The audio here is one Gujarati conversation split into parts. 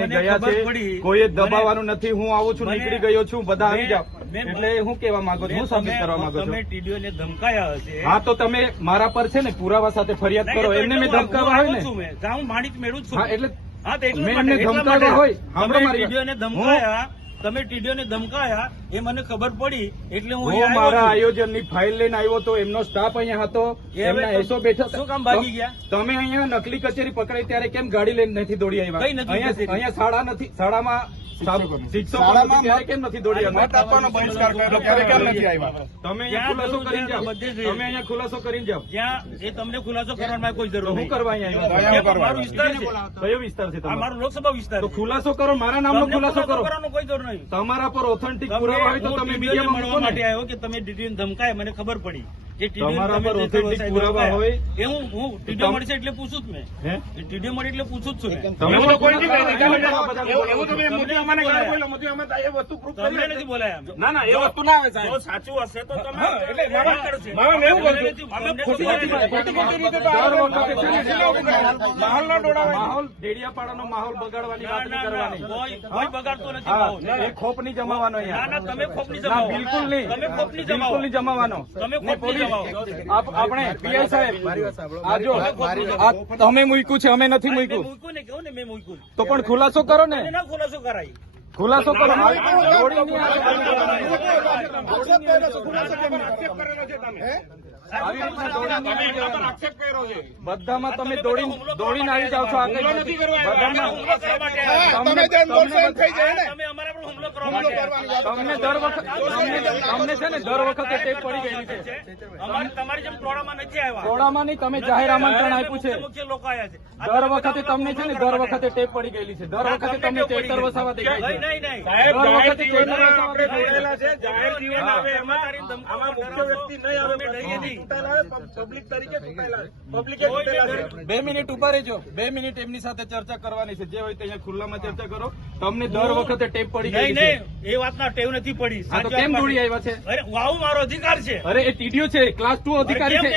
લઈને ગયા છે, કોઈએ દબાવવાનું નથી. હું આવું છું, નીકળી ગયો છું, બધા આવી જાઓ. એટલે હું કેવા માંગો છું, હું સાબિત કરવા માંગુ છું. તમે ટીડીઓને ધમકાયા હશે. હા, તો તમે મારા પર છે ને પુરાવા સાથે ફરિયાદ કરો. એમને મેં ધમકાવા હોય ને, હું માણિક મેળવું છું. હા, એટલે મેં એમને ધમકાવ્યા હોય. ટીડીઓને ધમકાયા, તમે ટીડીઓને ધમકાયા એ મને ખબર પડી એટલે હું મારા આયોજનની ફાઇલ લઈને આવ્યો તો એમનો સ્ટાફ અહીંયા હતો, એમના એસો બેઠા. શું કામ ભાગી ગયા? તમે અહીંયા નકલી કચેરી પકડાઈ ત્યારે કેમ ગાડી લઈને નથી દોડી આવ્યા? અહીંયા શાળા નથી, શાળામાં શિક્ષકો ત્યારે કેમ નથી દોડી આવ્યા? તમે અહીંયા ખુલાસો કરીને જાઓ. તમે અહીંયા ખુલાસો કરીને જાઓ. જ્યાં એ તમને ખુલાસો કરવાની કોઈ જરૂર હું કરવા અહીંયા મારો વિસ્તાર છે. કયો વિસ્તાર છે તમારો? મારો લોકસભા વિસ્તાર. તો ખુલાસો કરો, મારા નામનો ખુલાસો કરો. કોઈ જરૂર નહીં. તમારા પર ઓથેન્ટિક પુરાવા હોય તો તમે મીડિયામાં મળવા માટે આવ્યો કે તમે ટીડીઓને ધમકાય, મને ખબર પડી. તમારા પર ઓથેન્ટિક પુરાવા હોય એ હું ટીડીઓ મળશે એટલે પૂછું જ મેં. ટીડીઓ મળે એટલે પૂછું જ છું. તમે નથી બોલાયા. ના ના, એ વસ્તુ ના આવે સાહેબ. સાચું હશે તો તમે માહોલ ડેડિયાપાડાનો માહોલ બગાડવાની વાત નહીં કરવાની. કોઈ બગાડતો નથી. એ ખોપ નહીં જમાવાનો અહીંયા. તમે ખોપ નહીં જમાવો. બિલકુલ નહીં, તમે ખોપ નહીં બિલકુલ નહીં જમાવાનો. તમે ખોપ નહીં જમાવો. આપણે પીઆઈ સાહેબ, આ જો તમે મૂક્યું છે, અમે નથી મૂક્યું. મૂક્યું ને કેવું ને મેં મૂક્યું. તો પણ ખુલાસો કરો ને. ના ખુલાસો કરાય. ખુલાસો કરો. બધામાં તમે દોડીને આવી જાવ છો. તમે અમારા પર હુમલો કરવા માટે તમને દર વખતે તમને છે ને દર વખતે ટેપ પડી ગયેલી છે. તમારી જેમ ટોળામાં નથી આવ્યા. ટોળામાં નહીં, તમે જાહેર આમંત્રણ આપ્યું છે. મુખ્ય લોકો આવ્યા છે. દર વખતે તમને છે ને દર વખતે ટેપ પડી ગયેલી છે. દર વખતે તમને ચેતર વસાવા દેખાય છે. નહીં નહીં સાહેબ, દર જાહેર વખતે જીવનમાં ચેતર વસાવા આપણે દેખાય જોડેલા છે. છે. જાહેર જીવન આવે એમાં આમાં મુખ્ય વ્યક્તિ નહીં આવે. પબ્લિક તરીકે પબ્લિકે 2 મિનિટ ઉભા રહેજો. 2 મિનિટ એમની સાથે ચર્ચા કરવાની છે. જે હોય તે અહીંયા ખુલ્લામાં ચર્ચા કરો. તમને દર વખતે ટેપ પડી ગઈ છે. નહીં, એ વાતના ટેવ નથી પડી. હા, તો કેમ દોડી આવ્યા છે? અરે આવું મારો અધિકાર છે. અરે એ ટીડીઓ છે, ક્લાસ 2 અધિકારી છે.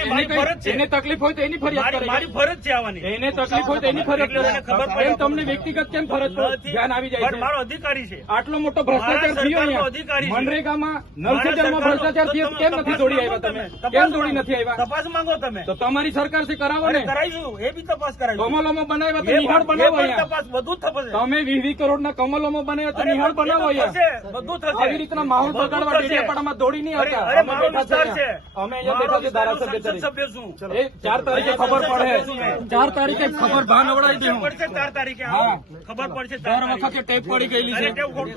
એને તકલીફ હોય તો એની ફરિયાદ કરે. મારી ફરજ છે આવવાની. એને તકલીફ હોય તો એની ફરિયાદ કરે. કેમ તમને વ્યક્તિગત કેમ ફરજ પર ધ્યાન આવી જાય છે? મારો અધિકારી છે. આટલો મોટો ભ્રષ્ટાચાર થયો અહીંયા મનરેગામાં, નલ સે જલમાં ભ્રષ્ટાચાર થયો, કેમ નથી દોડી આવ્યા તમે? કેમ દોડી નથી આવ્યા? તપાસ માંગો તમે. તો તમારી સરકાર છે, કરાવો ને. કરાવીશું, એ બી તપાસ કરાવીશું. કમલોમાં બનાવ્યા તો નિહાળ બનાવો અહીંયા. તપાસ બધું થશે. તમે 20 કરોડના કમલોમાં બનાવ્યા તો નિહાળ બનાવો અહીંયા. બધું થશે. આવી રીતના માહોલ બગાડવા ડેડિયાપાડામાં દોડી નહીં આવતા. અરે મારો વિસ્તાર છે. અમે અહીંયા બેઠા છે ધારાસભ્ય તરીકે. સભ્ય છું. એ 4 તારીખે ખબર પડે. 4 તારીખે ખબર ભાન અવડાવી દે. પડશે 4 તારીખે. હા, ખબર પડશે. દર વખતે ટેપ પડી ગયેલી છે.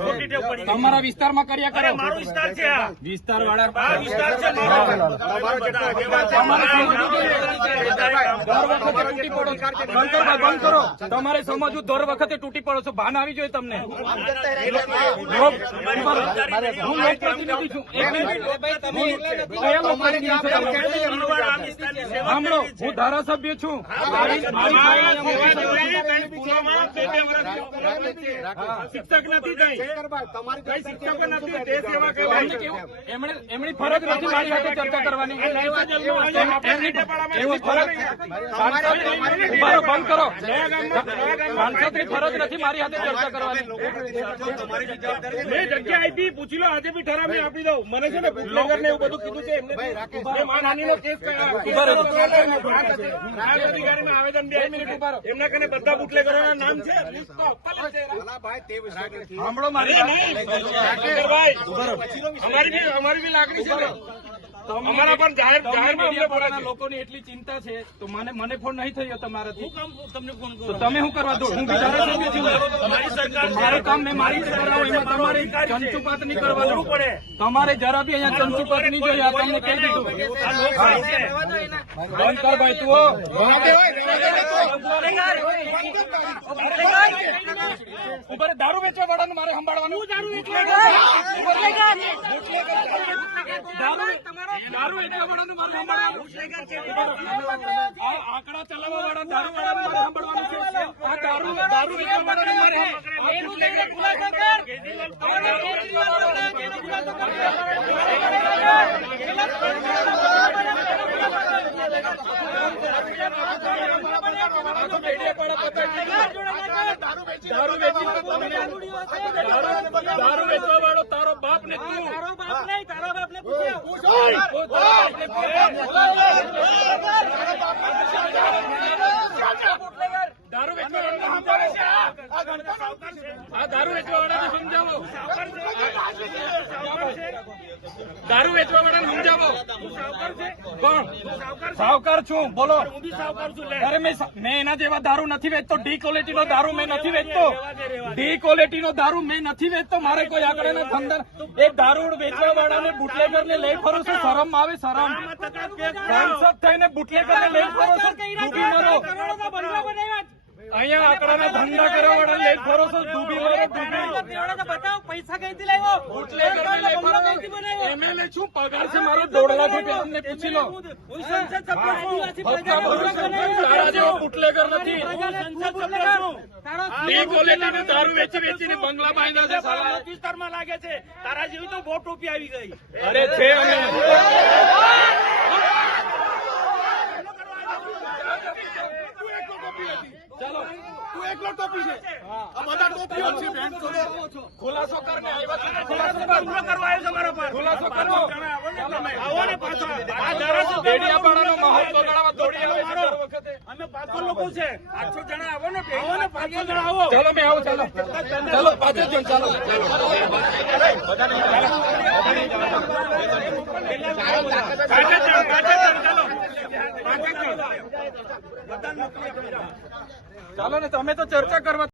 ખોટી ટેવ પડી. તમારા વિસ્તારમાં કર્યા કરો. મારો વિસ્તાર છે આ. વિસ્તાર વાળા આ વિસ્તાર છે મારો. બંધ કરો. તમારે સમજવું, દર વખતે તૂટી પડો છો. ભાન આવી જોઈએ તમને. હું લોકપ્રતિનિધિ છું. સાંભળો, હું ધારાસભ્ય છું. શિક્ષક નથી કઈ શિક્ષક નથી. તે સેવા એમની ફરજ નથી મારી સાથે ચર્ચા કરવાની. એવું ફરજ બંધ કરો. સાંસદની ફરજ નથી મારી સાથે ચર્ચા કરવાની. મેં જગ્યા આપી, પૂછી લો. આજે બી ઠરાવ આપી દઉં. મને છે ને બુટલેગર ને એવું બધું કીધું છે. એમને માનહાનિનો કેસ અધિકારીમાં આવેદન બી એમના કને બધા બુટલેગરોના નામ છે. સાંભળો મારી અમારી બી લાગણી છે. અમારા પણ જાહેર લોકોની એટલી ચિંતા છે તો મને ફોન નહીં થયો તમારાથી. તમને ફોન તો તમે શું કરવા દો? હું ધારાસભ્ય છું. મારી સરકાર મારું કામ મેં મારી રીતે કરાવું. એમાં તમારે ચંચુપાત નહીં કરવાનું પડે. તમારે જરા બી અહીંયા ચંચુપાત નહીં જોઈએ. આ તમને કહી દીધું. બંધ કર ભાઈ તું. ઉપર દારૂ વેચવા વાળાનું મારે સંભાળવાનું. દારૂ વેચવા વાળાનું મારે સંભાળવાનું. આંકડા ચલાવવા વાળા દારૂ વાળાનું મારે સંભાળવાનું છે. આ દારૂ વેચવા વાળાનું મારે ખુલાસો દારૂ વેચવા વાળો તારો બાપ ને તું દારૂ વેચવા આ દારૂ વેચવા વાળાને સમજાવો. દારૂ વેચવા વાળાને સમજાવો. કોણ સાવકાર છું? બોલો. અરે મેં એના જેવા દારૂ નથી વેચતો. ડી ક્વોલિટી નો દારૂ મેં નથી વેચતો. ડી ક્વોલિટી નો દારૂ મેં નથી વેચતો. મારે કોઈ આગળ ધંધા એ દારૂ વેચવા વાળાને બુટલેગર ને લઈ ફરો છો? શરમ આવે? શરમ? સાંસદ થઈને બુટલેગર ને લઈ ફરો છો? ડૂબી મરો. અહીંયા આંકડાના ધંધા કરવા વાળા લઈ ફરો છો? ડૂબી મરો. બતાવો પૈસા કઈથી લાવ્યો? બુટલેગર ને લઈ ફરો. એમએલએ છું, પગાર છે મારો 1.5 લાખ રૂપિયા. અમને પૂછી લો. તારા જેવો બુટલેગર નથી. ડી ક્વોલિટીનું દારૂ વેચીને બંગલા બાંધ્યા છે સાલા. વિસ્તારમાં લાગે છે. તારા જેવી તો બહુ ટોપી આવી ગઈ. અરે છે અમે. ચાલો તું એકલો ટોપી છે. આ બધા ટોપીઓ છે. ખુલાસો કરને આવ્યા. ખુલાસો કરવા આવ્યો છે મારા પર. ખુલાસો કરો. આવો ને પાછો. આ ધારાસભ્ય ડેડિયાપાડાનો માહોલ બગાડવા દોડી આવે છે દર વખતે. અમે 500 લોકો છે. 800 જણા આવો ને. 500 જણા આવો. ચાલો મેં આવું. ચાલો ચાલો પાછળ જો. ચાલો ચાલો ને તમે તો ચર્ચા કરવા